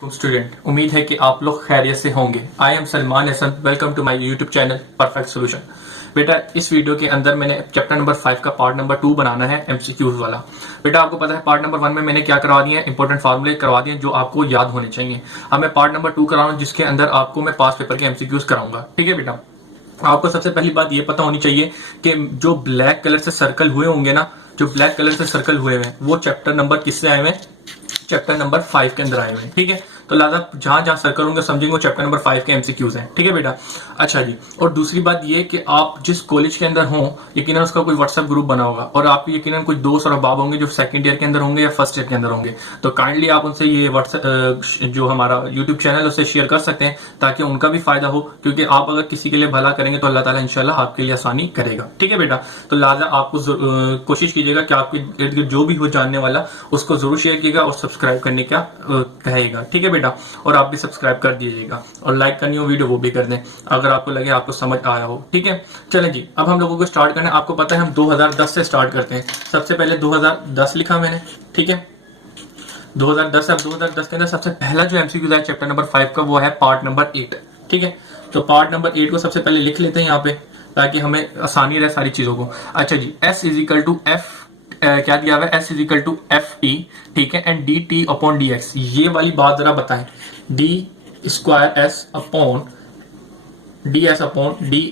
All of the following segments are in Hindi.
स्टूडेंट, उम्मीद है कि आप लोग खैरियत से होंगे। I am Salman Hasan, welcome to my YouTube channel perfect solution. बेटा, इस वीडियो के अंदर मैंने चैप्टर नंबर 5 का पार्ट नंबर 2 बनाना है, एमसीक्यूज वाला। बेटा, आपको पता है पार्ट नंबर 1 में मैंने क्या करवा दिया है, इंपॉर्टेंट फार्मूले करवा दिए जो आपको याद होने चाहिए। अब मैं पार्ट नंबर 2 करा रहा हूं, जिसके अंदर आपको मैं पास पेपर के एमसीक्यूज कराऊंगा। ठीक है बेटा, आपको सबसे पहली बात ये पता होनी चाहिए कि जो ब्लैक कलर से सर्कल हुए होंगे ना, जो ब्लैक कलर से सर्कल हुए हैं वो चैप्टर नंबर किससे आए हुए हैं? चैप्टर नंबर 5 के अंदर आए हुए हैं। ठीक है, तो लिहाजा जहां जहां सर्कल होंगे समझेंगे वो चैप्टर नंबर 5 के एमसीक्यूज हैं। ठीक है बेटा, अच्छा जी। और दूसरी बात ये कि आप जिस कॉलेज के अंदर हो, यकीनन उसका कोई व्हाट्सएप ग्रुप बना होगा और आपके यकीनन कुछ दोस्त और अहबाब होंगे जो सेकंड ईयर के अंदर होंगे या फर्स्ट ईयर के अंदर होंगे। तो काइंडली आप उनसे ये व्हाट्सएप जो हमारा यूट्यूब चैनल है उससे शेयर कर सकते हैं, ताकि उनका भी फायदा हो। क्योंकि आप अगर किसी के लिए भला करेंगे तो अल्लाह ताला इंशाल्लाह आपके लिए आसानी करेगा। ठीक है बेटा, तो लिहाजा आपको कोशिश कीजिएगा कि आपके इर्द गिर्द जो भी हो जानने वाला उसको जरूर शेयर कीजिएगा और सब्सक्राइब करने का कहेगा। ठीक है बेटा, और आप भी सब्सक्राइब कर दीजिएगा और लाइक करनी हो वीडियो वो भी कर दें अगर आपको लगे आपको समझ आया हो। ठीक है, चलें जी, अब हम लोगों को स्टार्ट करना है। आपको पता है हम 2010 से स्टार्ट करते हैं। सबसे पहले 2010 लिखा मैंने। ठीक है, 2010 अब 2010 के अंदर सबसे पहला जो एमसीक्यू है चैप्टर नंबर 5 का वो है पार्ट नंबर 8। ठीक है, तो पार्ट नंबर 8 को सबसे पहले लिख लेते हैं यहाँ पे, ताकि हमें आसानी रहे सारी चीजों को। अच्छा जी, S is equal to F क्या दिया हुआ है? S is equal to F T. ठीक है, and D T upon D X. ये वाली बात जरा बताएं, D square S upon D S upon D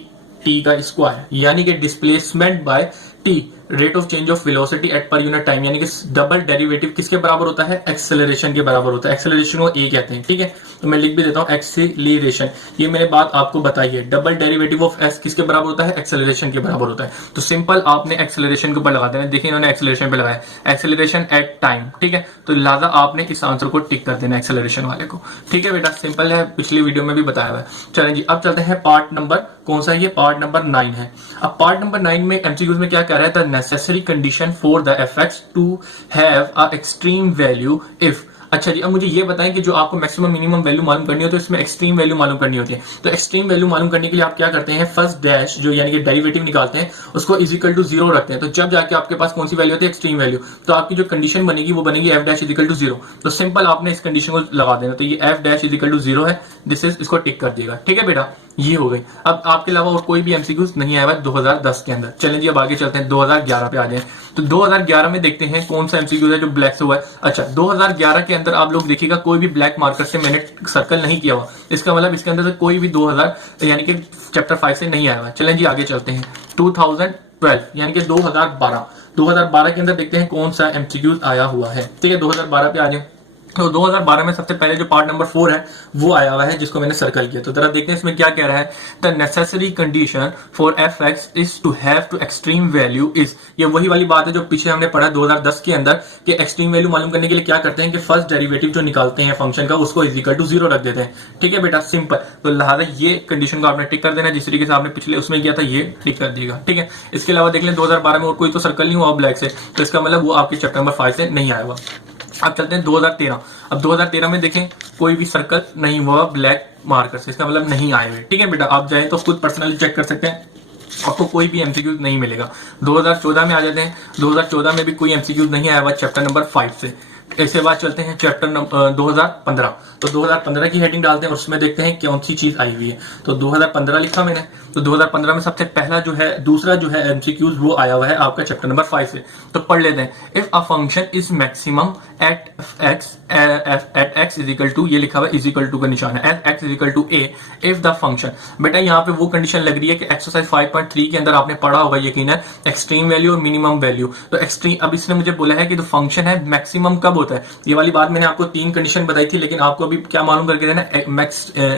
T का स्क्वायर, यानी कि displacement by T, rate of change of velocity at per unit time, यानी कि डबल डेरिवेटिव किसके बराबर होता है? एक्सेलरेशन के बराबर होता है। एक्सेलरेशन को ए कहते हैं। ठीक है, तो मैं लिख भी देता हूं एक्सेलरेशन। ये मैंने बात आपको बताई है। डबल डेरिवेटिव ऑफ एस किसके बराबर होता है? एक्सेलरेशन के बराबर होता है। तो सिंपल आपने एक्सेलरेशन के ऊपर लगा देना। देखिए इन्होंने एक्सेलरेशन पे लगाया, एक्सेलरेशन एट टाइम। ठीक है, तो लिहाजा आपने इस आंसर को टिक कर देना एक्सेलरेशन वाले को। ठीक है बेटा, सिंपल है, पिछली वीडियो में भी बताया हुआ है। चलें जी, अब चलते हैं पार्ट नंबर कौन सा है? ये पार्ट नंबर 9 है। अब पार्ट नंबर 9 में एमसीक्यूज में क्या कह रहा है? Necessary condition for the F X to have a extreme value if. अच्छा जी, अब मुझे ये बताएं कि जो आपको मैक्सिमम मिनिमम वैल्यू मालूम करनी हो तो इसमें एक्सट्रीम वैल्यू मालूम करनी होती है। तो एक्सट्रीम वैल्यू मालूम करने के लिए आप क्या करते हैं? फर्स्ट डैश जो यानी कि डेरिवेटिव निकालते हैं उसको इज इक्वल टू 0 रखते हैं। तो जब जाके आपके पास कौन सी वैल्यू होती है? Extreme value. तो आपकी जो कंडीशन बनेगी वो बनेगी F dash is equal to 0। तो सिंपल आपने इस कंडीशन को लगा देना। तो ये F dash is equal to 0 है, दिस इज, इसको टिक कर दिएगा। ठीक है बेटा, ये हो गई। अब आपके अलावा और कोई भी एमसीक्यूज नहीं आया हुआ 2010 के अंदर। चलें जी, अब आगे चलते हैं 2011 पे आ जाए। तो 2011 में देखते हैं कौन सा एमसीक्यू है जो ब्लैक से हुआ है। अच्छा, 2011 के अंदर आप लोग देखिएगा कोई भी ब्लैक मार्कर से मैंने सर्कल नहीं किया हुआ। इसका मतलब इसके अंदर से कोई भी 2000 यानी कि चैप्टर 5 से नहीं आया हुआ। चलें जी, आगे चलते हैं 2012 यानी कि 2012 के अंदर देखते हैं कौन सा एमसीक्यूज आया हुआ है। ठीक है, 2012 पे आ जाए। तो 2012 में सबसे पहले जो पार्ट नंबर 4 है वो आया हुआ है, जिसको मैंने सर्कल किया। तो जरा देखते हैं इसमें क्या कह रहा है। The necessary condition for F X is to have to extreme value is. ये वही वाली बात है जो पीछे हमने पढ़ा 2010 के अंदर कि एक्सट्रीम वैल्यू मालूम करने के लिए क्या करते हैं कि फर्स्ट डेरिवेटिव जो निकालते हैं फंक्शन का उसको इज इक्वल टू 0 रख देते हैं। ठीक है बेटा, सिंपल। तो लिहाजा ये कंडीशन को आपने टिक कर देना, जिस तरीके से आपने पिछले उसमें किया था ये टिक कर दिएगा। ठीक है, इसके अलावा देख लें 2012 में और कोई तो सर्कल नहीं हुआ ब्लैक से, तो इसका मतलब वो आपके चैप्टर नंबर 5 से नहीं आया हुआ। अब चलते हैं 2013। अब 2013 में देखें कोई भी सर्कल नहीं हुआ ब्लैक मार्कर से, इसका मतलब नहीं आए हुए। ठीक है बेटा, आप जाए तो खुद पर्सनली चेक कर सकते हैं, आपको कोई भी एमसीक्यू नहीं मिलेगा। 2014 में आ जाते हैं। 2014 में भी कोई एमसीक्यू नहीं आया हुआ चैप्टर नंबर 5 से। इसके बाद चलते हैं चैप्टर नंबर 2015। तो 2015 की हेडिंग डालते हैं और उसमें देखते हैं कौन सी चीज आई हुई है। तो 2015 लिखा मैंने। तो 2015 में सबसे पहला जो है, दूसरा जो है एमसीक्यूज वो आया हुआ है आपका चैप्टर नंबर 5 से। तो पढ़ लेते हैं। If a function is maximum at x is equal to, ये लिखा हुआ इज इक्वल टू का निशान है, at x is equal to A if the function. बेटा यहाँ पे वो कंडीशन लग रही है कि एक्सरसाइज 5.3 के अंदर आपने पढ़ा होगा यकीन है, एक्सट्रीम वैल्यू और मिनिमम वैल्यू। तो एक्सट्रीम, अब इसने मुझे बोला है कि जो फंक्शन है मैक्सिमम कब होता है। ये वाली बात मैंने आपको 3 कंडीशन बताई थी, लेकिन आपको अभी क्या मालूम करके देना है?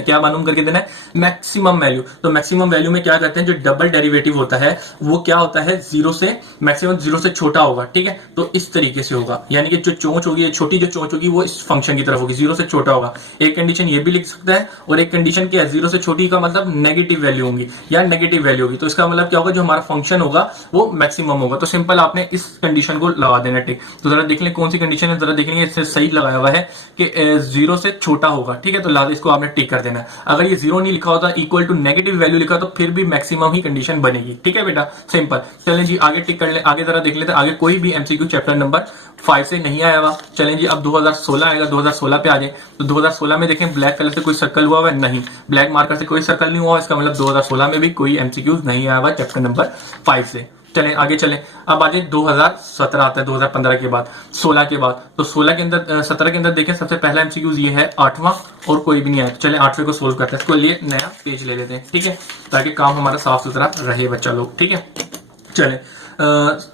क्या मालूम करके देना है? Maximum value. तो मैक्सिमम वैल्यू में क्या करते हैं, जो डबल डेरिवेटिव होता है वो क्या होता है? 0 से, मैक्सिमम 0 से छोटा होगा। ठीक है, तो इस तरीके से होगा, यानी कि जो चोंच होगी, छोटी जो चोंच होगी वो इस फंक्शन की तरफ होगी, 0 से छोटा होगा। एक कंडीशन ये भी लिख सकता है, और एक कंडीशन क्या है, 0 से छोटी का मतलब नेगेटिव वैल्यू होगी या नेगेटिव वैल्यू होगी। तो इसका मतलब क्या होगा, जो हमारा फंक्शन होगा वो मैक्सिमम होगा। तो सिंपल आपने इस कंडीशन को लगा देना टिक। तो जरा देख लें कौन सी कंडीशन है, जरा देखेंगे इससे सही लगाया हुआ है कि 0 से छोटा होगा। ठीक है, तो लाद इसको आपने टिक कर देना। अगर ये 0 नहीं लिखा होता, इक्वल टू नेगेटिव वैल्यू लिखा, तो फिर भी मैक्सिमम ही कंडीशन बनेगी। ठीक है बेटा, सिंपल। चलें जी, आगे टिक कर ले। आगे जरा देख लेते हैं आगे कोई भी एमसीक्यू चैप्टर नंबर 5 से नहीं आया हुआ। चलें जी, अब 2016 आएगा, 2016 पे आ जाए। तो 2016 में देखें ब्लैक कलर से कोई सर्कल हुआ है? नहीं, ब्लैक मार्कर से कोई सर्कल नहीं हुआ। इसका मतलब 2016 में भी कोई एमसीक्यूज नहीं आया हुआ चैप्टर नंबर 5 से। चलें आगे चलें। अब आ जाए 2017 आता है, 2015 के बाद, 16 के बाद। तो 16 के अंदर 17 के अंदर देखें सबसे पहला एमसीक्यूज ये है 8वां, और कोई भी नहीं आया। चलें 8वें को सोल्व करते हैं। इसको लिए नया पेज ले लेते हैं, ठीक है, ताकि काम हमारा साफ सुथरा रहे बच्चा लोग, ठीक है। चलें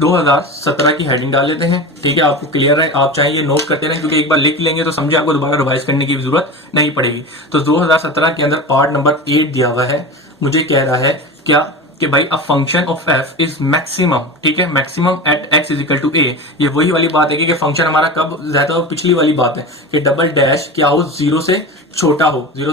2017 की हेडिंग डाल लेते हैं, ठीक है। आपको क्लियर है, आप चाहे ये नोट करते रहें, क्योंकि एक बार लिख लेंगे तो समझे आपको दोबारा रिवाइज करने की जरूरत नहीं पड़ेगी। तो 2017 के अंदर पार्ट नंबर 8 दिया हुआ है। मुझे कह रहा है क्या कि भाई a function of f is maximum, ठीक है, maximum at x is equal to a. ये वही वाली बात है कि फंक्शन हमारा कब ज्यादा, पिछली वाली बात है कि डबल डैश क्या हो, 0 से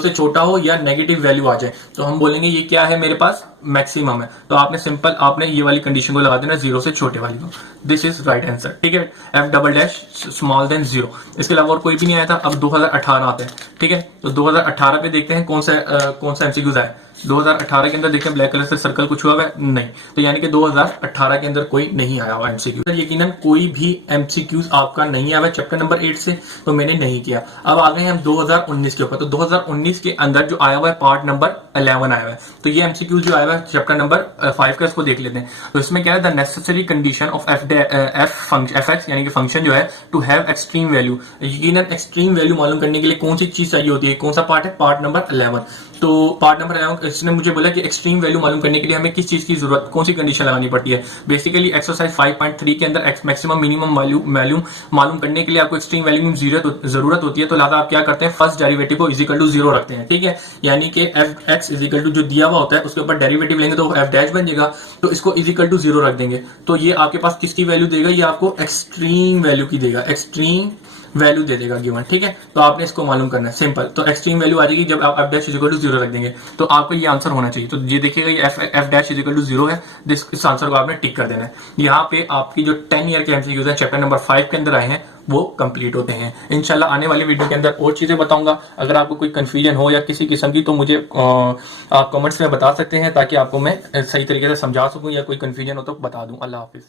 छोटा हो या नेगेटिव वैल्यू आ जाए। तो हम बोलेंगे ये क्या है, मेरे पास मैक्सिमम है। तो आपने सिंपल आपने ये वाली कंडीशन को लगा देना 0 से छोटे वाली को। दिस इज राइट आंसर, ठीक है। F double dash small than 0। इसके अलावा और कोई भी नहीं आया था। अब 2018 आता है, ठीक है। तो 2018 पे देखते हैं कौन सा एमसीक्यूज आया। 2018 के अंदर देखते हैं ब्लैक कलर से सर्कल कुछ हुआ है? नहीं। तो यानी कि 2018 के अंदर कोई नहीं आया हुआ एमसीक्यू। यकीनन कोई भी एमसीक्यूज आपका नहीं आया हुआ चैप्टर नंबर 8 से, तो मैंने नहीं किया। अब आ गए हम 2019 के ऊपर। तो 2019 के अंदर जो आया हुआ है पार्ट नंबर 11 आया हुआ है। तो ये एमसीक्यूज जो आया हुआ है चैप्टर नंबर 5 का, इसको देख लेते हैं। तो इसमें क्या है, the necessary condition of F x यानी कि फंक्शन जो है टू हैव एक्सट्रीम वैल्यू। यकीनन एक्सट्रीम वैल्यू मालूम करने के लिए कौन सी चीज चाहिए होती है? कौन सा पार्ट है? Part number 11। तो पार्ट नंबर 11 इसने मुझे बोला कि एक्सट्रीम वैल्यू मालूम करने के लिए हमें किस चीज की जरूरत, कौन सी कंडीशन लगानी पड़ती है। बेसिकली एक्सरसाइज 5.3 के अंदर मैक्सिमम मिनिमम वैल्यू मालूम करने के लिए आपको एक्सट्रीम वैल्यू की जरूरत होती है। तो लिहाजा आप क्या करते हैं, फर्स्ट डेरिवेटिव को इज इक्वल टू 0 रखते हैं, ठीक है। यानी कि F X is equal to जो दिया हुआ होता है उसके ऊपर डेरिवेटिव लेंगे तो एफ डैश बन जाएगा। तो इसको इज इक्वल टू 0 रख देंगे। तो ये आपके पास किसकी वैल्यू देगा? ये आपको एक्सट्रीम वैल्यू की देगा, एक्सट्रीम वैल्यू दे देगा गिवन, ठीक है। तो आपने इसको मालूम करना है, सिंपल। तो एक्सट्रीम वैल्यू आ जाएगी जब आप F dash is equal to 0 रख देंगे। तो आपको ये आंसर होना चाहिए। तो ये देखिएगा ये F dash is equal to 0 है। इस आंसर को आपने टिक कर देना है। यहाँ पे आपकी जो 10 ईयर के एमसीक्यूज हैं चैप्टर नंबर 5 के अंदर आए हैं वो कंप्लीट होते हैं। इंशाल्लाह आने वाली वीडियो के अंदर और चीजें बताऊंगा। अगर आपको कोई कंफ्यूजन हो या किसी किस्म की, तो मुझे आप कमेंट्स में बता सकते हैं, ताकि आपको मैं सही तरीके से समझा सकूं, या कोई कंफ्यूजन हो तो बता दूं। अल्लाह हाफिज।